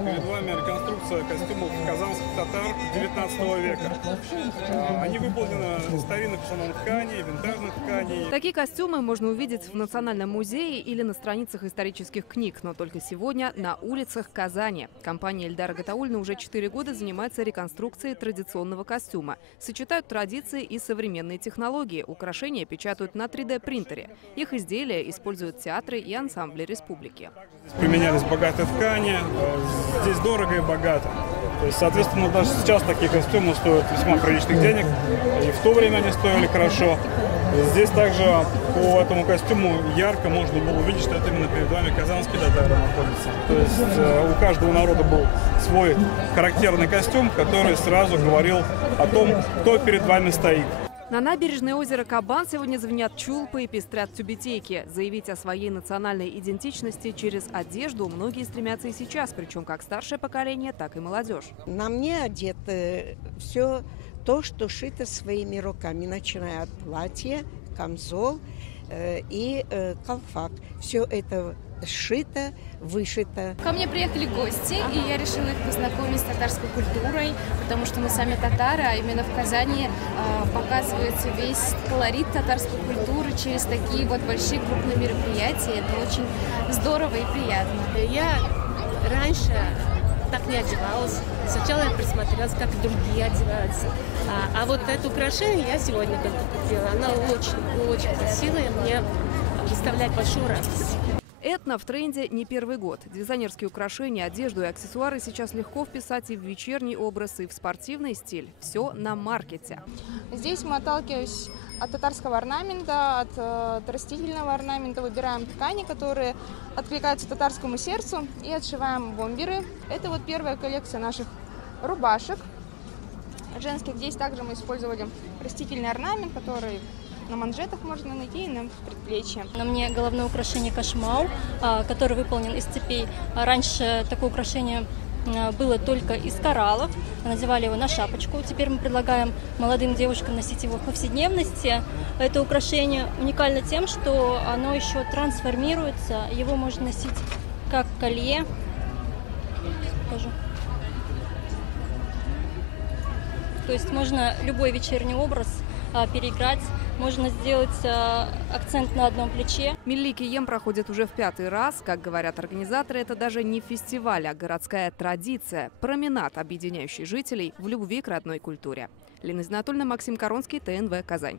Перед вами реконструкция костюмов казанских татар XIX века. Они выполнены из старинных в основном тканей, винтажных тканей. Такие костюмы можно увидеть в Национальном музее или на страницах исторических книг, но только сегодня на улицах Казани. Компания Эльдара Гатаульна уже 4 года занимается реконструкцией традиционного костюма. Сочетают традиции и современные технологии. Украшения печатают на 3D-принтере. Их изделия используют театры и ансамбли республики. Здесь применялись богатые ткани, здесь дорого и богато. То есть, соответственно, даже сейчас такие костюмы стоят весьма приличных денег. И в то время они стоили хорошо. Здесь также по этому костюму ярко можно было увидеть, что это именно перед вами казанские татары находятся. То есть у каждого народа был свой характерный костюм, который сразу говорил о том, кто перед вами стоит. На набережной озера Кабан сегодня звенят чулпы и пестрят тюбетейки. Заявить о своей национальной идентичности через одежду многие стремятся и сейчас, причем как старшее поколение, так и молодежь. На мне одето все то, что шито своими руками, начиная от платья, камзол и колфак. Все это сшито, вышито. Ко мне приехали гости, и я решила их познакомить с татарской культурой, потому что мы сами татары, а именно в Казани показывается весь колорит татарской культуры через такие вот большие крупные мероприятия. Это очень здорово и приятно. Я раньше так не одевалась. Сначала я присмотрелась, как другие одеваются. А вот это украшение я сегодня только купила. Она очень красивая, мне доставляет большую радость. Этно в тренде не первый год. Дизайнерские украшения, одежду и аксессуары сейчас легко вписать и в вечерний образ, и в спортивный стиль. Все на маркете. Здесь мы отталкиваемся от татарского орнамента, от растительного орнамента. Выбираем ткани, которые откликаются татарскому сердцу, и отшиваем бомберы. Это вот первая коллекция наших рубашек женских. Здесь также мы использовали растительный орнамент, который на манжетах можно найти и на предплечье. На мне головное украшение кашмау, который выполнен из цепей. Раньше такое украшение было только из кораллов. Надевали его на шапочку. Теперь мы предлагаем молодым девушкам носить его в повседневности. Это украшение уникально тем, что оно еще трансформируется. Его можно носить как колье. Покажу. То есть можно любой вечерний образ переиграть, можно сделать акцент на одном плече. Милли Кием проходит уже в 5-й раз. Как говорят организаторы, это даже не фестиваль, а городская традиция. Променад, объединяющий жителей в любви к родной культуре. Лина Знатульна, Максим Коронский, ТНВ, Казань.